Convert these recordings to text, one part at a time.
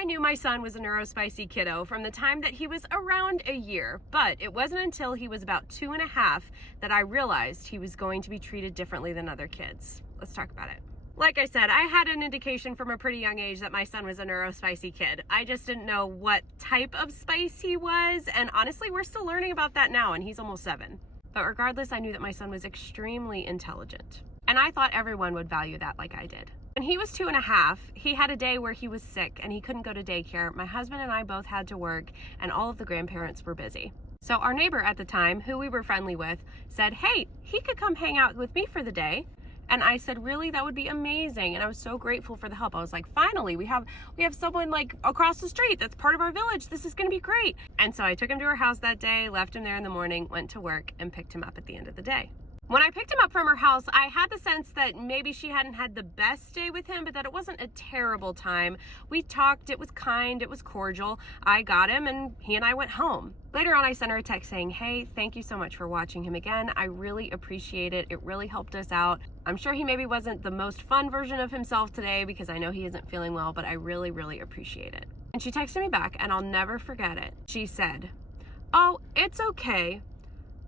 I knew my son was a neurospicy kiddo from the time that he was around a year, but it wasn't until he was about 2.5 that I realized he was going to be treated differently than other kids. Let's talk about it. Like I said, I had an indication from a pretty young age that my son was a neurospicy kid. I just didn't know what type of spice he was, and honestly, we're still learning about that now, and he's almost 7. But regardless, I knew that my son was extremely intelligent, and I thought everyone would value that like I did. When he was 2.5, he had a day where he was sick and he couldn't go to daycare. My husband and I both had to work, and all of the grandparents were busy. So our neighbor at the time, who we were friendly with, said, hey, he could come hang out with me for the day. And I said, really, that would be amazing. And I was so grateful for the help. I was like, finally, we have someone like across the street that's part of our village. This is gonna be great. And so I took him to her house that day, left him there in the morning, went to work, and picked him up at the end of the day. When I picked him up from her house, I had the sense that maybe she hadn't had the best day with him, but that it wasn't a terrible time. We talked, it was kind, it was cordial. I got him and he and I went home. Later on, I sent her a text saying, hey, thank you so much for watching him again. I really appreciate it. It really helped us out. I'm sure he maybe wasn't the most fun version of himself today because I know he isn't feeling well, but I really, really appreciate it. And she texted me back, and I'll never forget it. She said, oh, it's okay.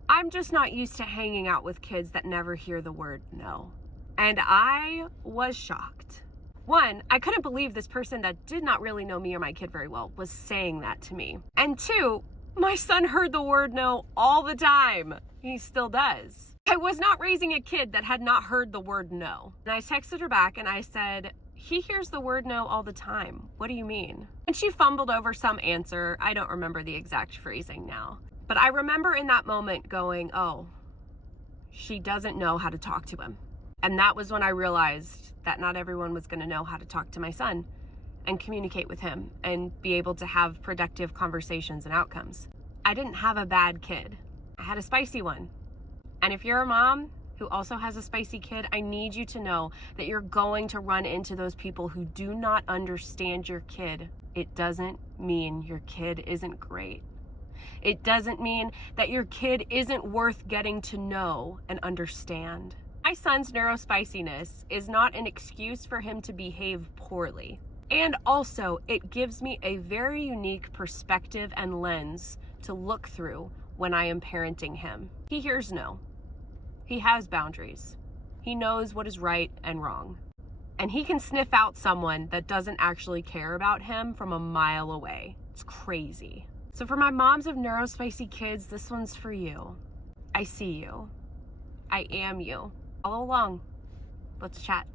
I'm just not used to hanging out with kids that never hear the word no. And I was shocked. One, I couldn't believe this person that did not really know me or my kid very well was saying that to me. And two, my son heard the word no all the time. He still does. I was not raising a kid that had not heard the word no. And I texted her back and I said, he hears the word no all the time. What do you mean? And she fumbled over some answer. I don't remember the exact phrasing now. But I remember in that moment going, oh, she doesn't know how to talk to him. And that was when I realized that not everyone was going to know how to talk to my son and communicate with him and be able to have productive conversations and outcomes. I didn't have a bad kid. I had a spicy one. And if you're a mom who also has a spicy kid, I need you to know that you're going to run into those people who do not understand your kid. It doesn't mean your kid isn't great. It doesn't mean that your kid isn't worth getting to know and understand. My son's neurospiciness is not an excuse for him to behave poorly. And also, it gives me a very unique perspective and lens to look through when I am parenting him. He hears no. He has boundaries. He knows what is right and wrong. And he can sniff out someone that doesn't actually care about him from a mile away. It's crazy. So for my moms of neurospicy kids, this one's for you. I see you. I am you. All along. Let's chat.